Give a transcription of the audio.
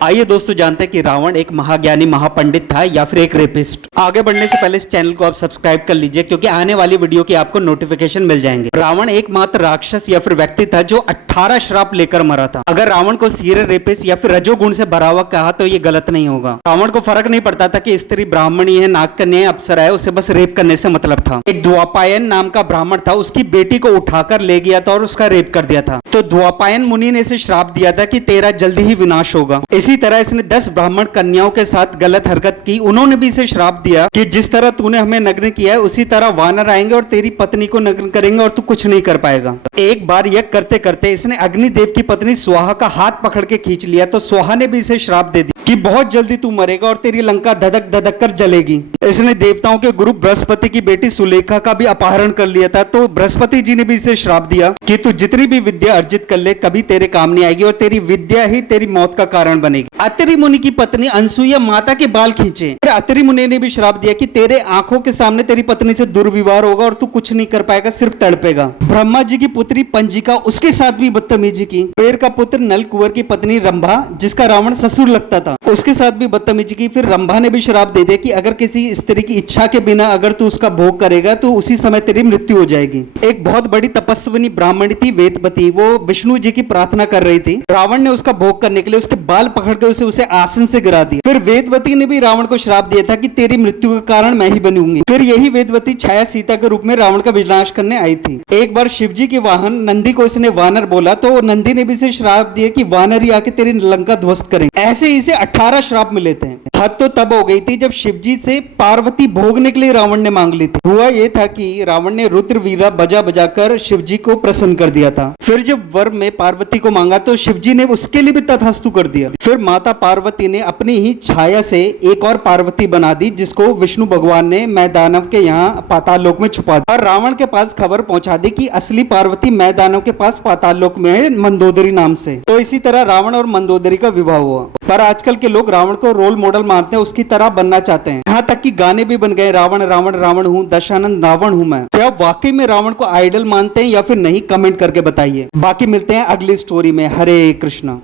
आइए दोस्तों जानते हैं कि रावण एक महाज्ञानी महापंडित था या फिर एक रेपिस्ट। आगे बढ़ने से पहले इस चैनल को आप सब्सक्राइब कर लीजिए क्योंकि आने वाली वीडियो की आपको नोटिफिकेशन मिल जाएंगे। रावण एकमात्र राक्षस या फिर व्यक्ति था जो 18 श्राप लेकर मरा था। अगर रावण को सीरियल रेपिस्ट या फिर रजोगुण से भरा हुआ कहा तो ये गलत नहीं होगा। रावण को फर्क नहीं पड़ता था कि स्त्री ब्राह्मणी है, नागकन्या है, अप्सरा है, उसे बस रेप करने से मतलब था। एक द्वापायन नाम का ब्राह्मण था, उसकी बेटी को उठाकर ले गया था और उसका रेप कर दिया था। तो द्वापायन मुनि ने इसे श्राप दिया था कि तेरा जल्दी ही विनाश होगा। इसी तरह इसने 10 ब्राह्मण कन्याओं के साथ गलत हरकत की, उन्होंने भी इसे श्राप दिया कि जिस तरह तूने हमें नग्न किया है उसी तरह वानर आएंगे और तेरी पत्नी को नग्न करेंगे और तू कुछ नहीं कर पाएगा। एक बार यज्ञ करते करते इसने अग्निदेव की पत्नी स्वाहा का हाथ पकड़ के खींच लिया तो स्वाहा ने भी इसे श्राप दे दिया कि बहुत जल्दी तू मरेगा और तेरी लंका धधक धधक कर जलेगी। इसने देवताओं के गुरु बृहस्पति की बेटी सुलेखा का भी अपहरण कर लिया था तो बृहस्पति जी ने भी इसे श्राप दिया कि तू जितनी भी विद्या अर्जित कर ले कभी तेरे काम नहीं आएगी और तेरी विद्या ही तेरी मौत का कारण बनेगी। अत्रि मुनि की पत्नी अनसुईया माता के बाल खींचे। फिर अत्रि मुनि ने भी श्राप दिया कि तेरे आंखों के सामने तेरी पत्नी से दुर्व्यवहार होगा और तू कुछ नहीं कर पाएगा, सिर्फ तड़पेगा। ब्रह्मा जी की पुत्री पंजिका, उसके साथ भी बदतमीजी की। पेड़ का पुत्र नल कुंवर की पत्नी रंभा, जिसका रावण ससुर लगता था, उसके साथ भी बदतमीजी की। फिर रंभा ने भी श्राप दे दिया कि अगर किसी स्त्री की इच्छा के बिना अगर तू उसका भोग करेगा तो उसी समय तेरी मृत्यु हो जाएगी। एक बहुत बड़ी तपस्विनी ब्राह्मणी थी वेदवती, वो विष्णु जी की प्रार्थना कर रही थी। रावण ने उसका भोग करने के लिए उसके बाल पकड़कर उसे आसन से गिरा दिया। फिर वेदवती ने भी रावण को श्राप दिया था कि तेरी मृत्यु का कारण मैं ही बनूंगी। फिर यही वेदवती छाया सीता के रूप में रावण का विनाश करने आई थी। एक बार शिवजी के वाहन नंदी को इसने वानर बोला तो नंदी ने भी इसे श्राप दिया कि वानर ही आके तेरी लंका ध्वस्त करेंगे। ऐसे इसे 18 श्राप मिले थे। हद तो तब हो गई थी जब शिवजी से पार्वती भोगने के लिए रावण ने मांग ली थी। हुआ ये था कि रावण ने रुद्र वीरा बजा बजाकर शिवजी को प्रसन्न कर दिया था। फिर जब वर में पार्वती को मांगा तो शिवजी ने उसके लिए भी तथास्तु कर दिया। फिर माता पार्वती ने अपनी ही छाया से एक और पार्वती बना दी जिसको विष्णु भगवान ने मैदानव के यहाँ पाताल लोक में छुपा दिया और रावण के पास खबर पहुंचा दी कि असली पार्वती मैदानव के पास पाताल लोक में है, मंदोदरी नाम से। तो इसी तरह रावण और मंदोदरी का विवाह हुआ। पर आजकल के लोग रावण को रोल मॉडल मानते हैं, उसकी तरह बनना चाहते हैं। यहाँ तक कि गाने भी बन गए, रावण रावण रावण हूँ, दशानंद रावण हूँ मैं। क्या आप वाकई में रावण को आइडल मानते हैं या फिर नहीं, कमेंट करके बताइए। बाकी मिलते हैं अगली स्टोरी में। हरे कृष्णा।